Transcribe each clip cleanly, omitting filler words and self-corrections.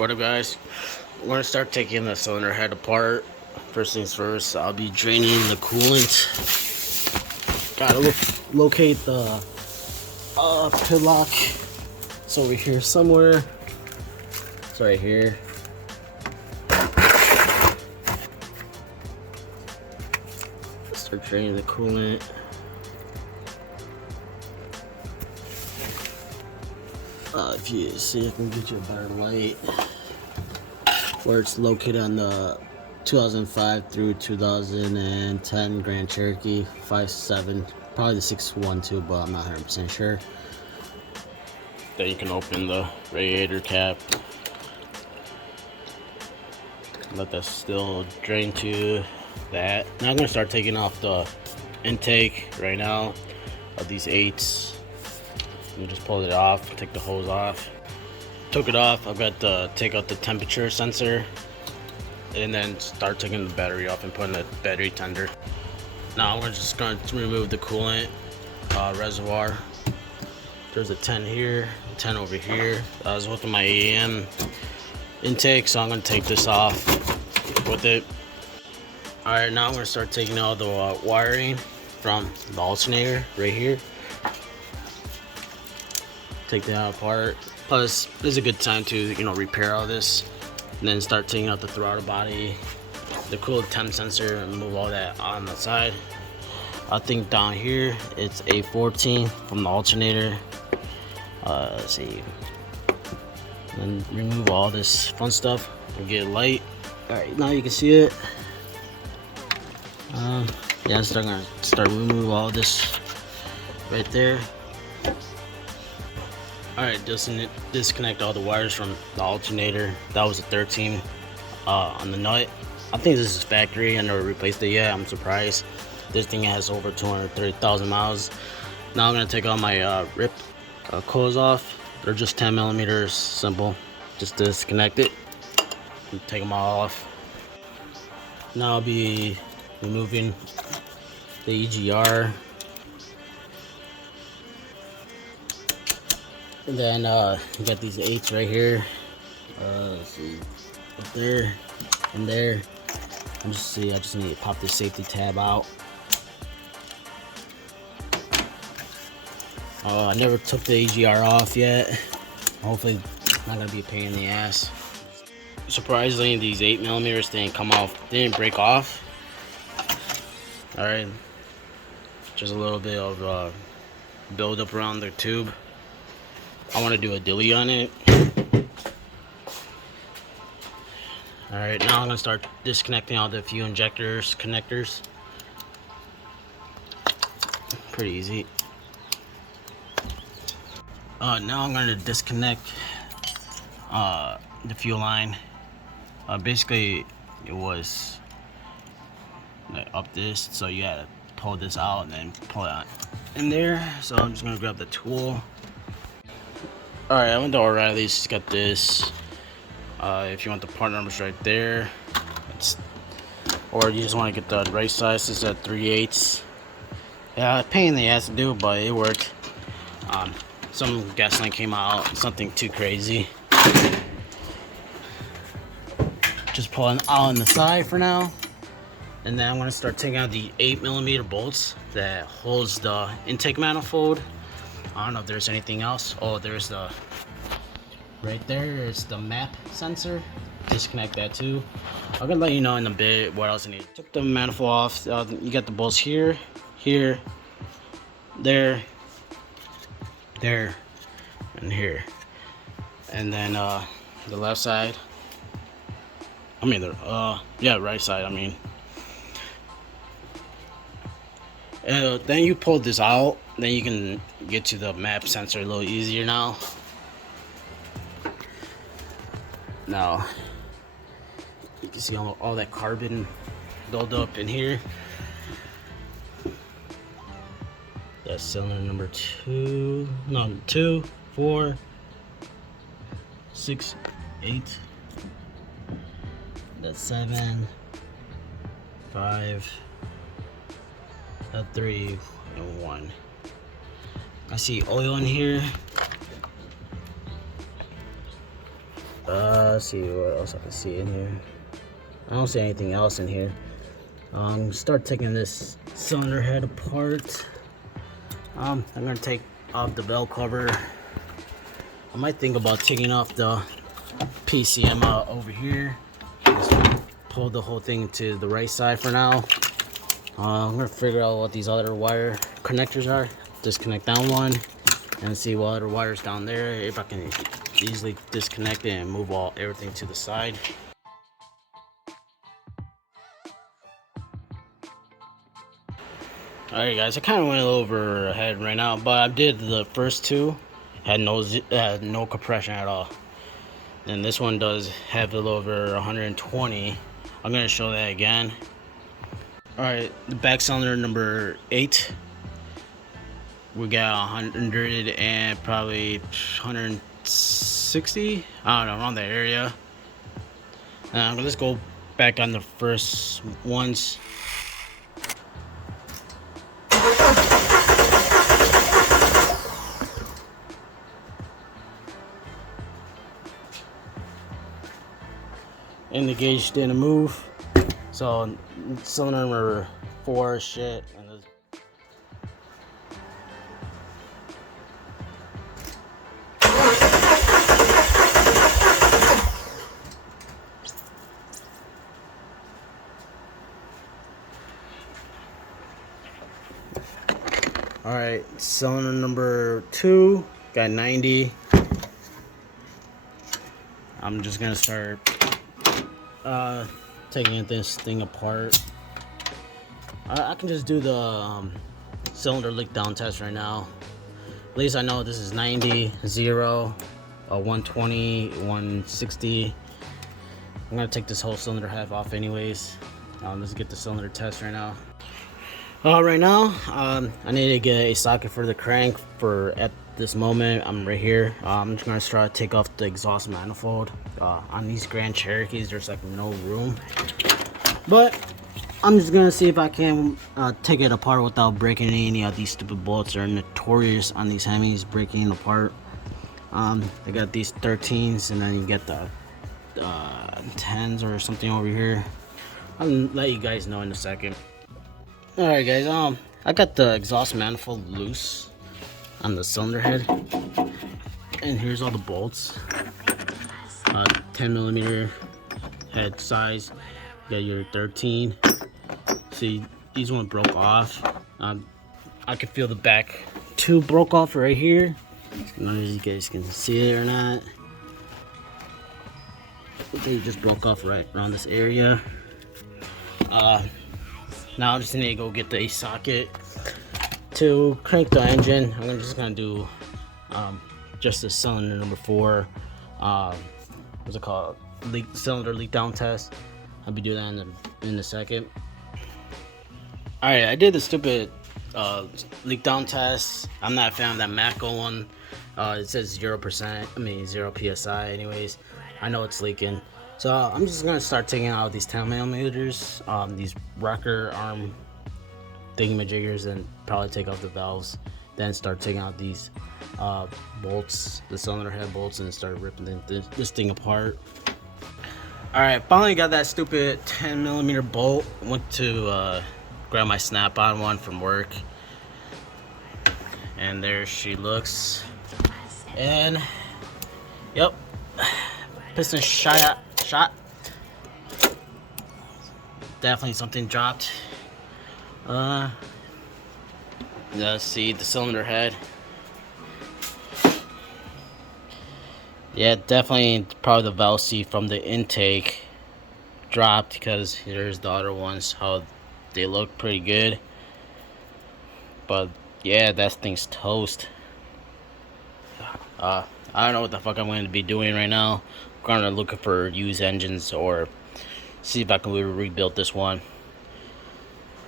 What up, guys? We're gonna start taking the cylinder head apart. First things first, I'll be draining the coolant. Gotta locate the pit lock. It's over here somewhere. It's right here. Start draining the coolant. If you see, I can get you a better light. Where it's located on the 2005 through 2010 Grand Cherokee 5.7, probably the 6.12, but I'm not 100% sure. Then you can open the radiator cap. Let that still drain to that. Now I'm gonna start taking off the intake right now of these 8s. And just pull it off, take the hose off. Took it off. I've got to take out the temperature sensor and then start taking the battery off and putting the battery tender. Now we're just going to remove the coolant reservoir. There's a 10 here, a 10 over here. I was with my AM intake, so I'm going to take this off with it. Alright, now I'm going to start taking all the wiring from the alternator right here. Take that apart. Plus, this is a good time to, repair all this. And then start taking out the throttle body, the coolant temp sensor, and move all that on the side. I think down here, it's a 14 from the alternator. Let's see. And remove all this fun stuff and get it light. Alright, now you can see it. Yeah, I'm gonna start remove all this right there. Alright, just disconnect all the wires from the alternator. That was a 13 on the nut. I think this is factory. I never replaced it yet. I'm surprised. This thing has over 230,000 miles. Now I'm going to take all my rip coils off. They're just 10 millimeters, simple. Just disconnect it and take them all off. Now I'll be removing the EGR. And then you got these 8s right here. Let's see, up there and there. I just need to pop this safety tab out. I never took the AGR off yet. Hopefully it's not gonna be a pain in the ass. Surprisingly, these 8 millimeters didn't come off, didn't break off. Alright, just a little bit of build up around the tube. I want to do a dilly on it. Alright, now I'm going to start disconnecting all the fuel injectors, connectors. Pretty easy. Now I'm going to disconnect the fuel line. Basically, it was up this, so you had to pull this out and then pull it in there. So I'm just going to grab the tool. Alright, I went to O'Reilly's, it's got this. If you want the part numbers right there. Or you just want to get the right size, this is at 3/8. Yeah, pain in the ass to do, but it worked. Some gasoline came out, something too crazy. Just pulling out on the side for now. And then I'm going to start taking out the 8 millimeter bolts that holds the intake manifold. I don't know if there's anything else. Oh, there's the right there is the map sensor. Disconnect that too. I'm gonna let you know in a bit what else I need. Took the manifold off. You got the bolts here, there, and here. And then the left side. I mean right side. I mean. Then you pull this out, then you can get to the map sensor a little easier now. Now, you can see all that carbon build up in here. That's cylinder number 2, 4, 6, 8. That's 7, 5. 3 and 1. I see oil in here. Let's see what else I can see in here. I don't see anything else in here. Start taking this cylinder head apart. I'm gonna take off the bell cover. I might think about taking off the PCM out over here. Just pull the whole thing to the right side for now. I'm gonna figure out what these other wire connectors are. Disconnect that one and see what other wires down there. If I can easily disconnect it and move everything to the side. Alright guys, I kind of went over ahead right now, but I did the first two. Had no compression at all. And this one does have a little over 120. I'm gonna show that again. Alright, the back cylinder number 8. We got 100 and probably 160. I don't know, around that area. Let's go back on the first ones. And the gauge didn't move, so cylinder number 4 is shit. And all right, cylinder number 2 got 90. I'm just gonna start taking this thing apart. I can just do the cylinder leak down test right now. At least I know this is 90, 0, 120, 160. I'm gonna take this whole cylinder head off anyways. Let's get the cylinder test right now. Right now, I need to get a socket for the crank. At this moment, I'm right here. I'm just gonna try to take off the exhaust manifold. On these Grand Cherokees, there's like no room, but I'm just gonna see if I can take it apart without breaking any of these stupid bolts. Are notorious on these Hemis, breaking apart. I got these 13s, and then you get the 10s or something over here. I'll let you guys know in a second. Alright guys, I got the exhaust manifold loose on the cylinder head, and here's all the bolts. 10mm head size. You got your 13. See, these one broke off. I can feel the back 2 broke off right here. I don't know if you guys can see it or not. They just broke off right around this area. Now I just need to go get the socket to crank the engine. I'm just gonna do just the cylinder number 4. What's it called? Cylinder leak down test. I'll be doing that in a second. Alright, I did the stupid leak down test. I'm not a fan of that Mako one. It says 0%, I mean 0 psi anyways. I know it's leaking. So I'm just gonna start taking out these 10mm, these rocker arm thingamajiggers, and probably take off the valves. Then start taking out these bolts, the cylinder head bolts, and start ripping this thing apart. Alright, finally got that stupid 10mm bolt. Went to grab my snap-on one from work, and there she looks. And yep, piston shot. Definitely something dropped. Let's see the cylinder head. Yeah, definitely probably the valve seat from the intake dropped, because here's the other ones, how they look pretty good. But yeah, that thing's toast. I don't know what the fuck I'm going to be doing right now. I'm gonna look for used engines or see if I can rebuild this one.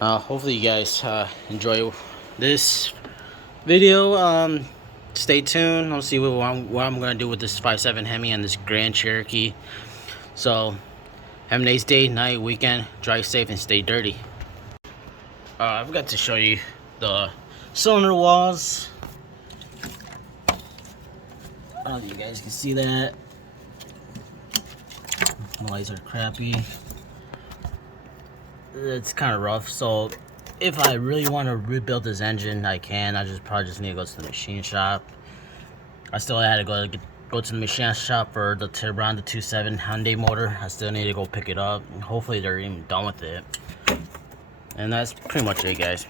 Hopefully you guys enjoy this video. Stay tuned. I'll see what I'm gonna do with this 5.7 Hemi and this Grand Cherokee. So have a nice day, night, weekend. Drive safe and stay dirty. I forgot to show you the cylinder walls. I don't know if you guys can see that. Lights are crappy. It's kind of rough. So if I really want to rebuild this engine, I can. I probably just need to go to the machine shop. I still had to go to the machine shop for the to run the 2.7 Hyundai motor. I still need to go pick it up. Hopefully they're even done with it. And that's pretty much it, guys.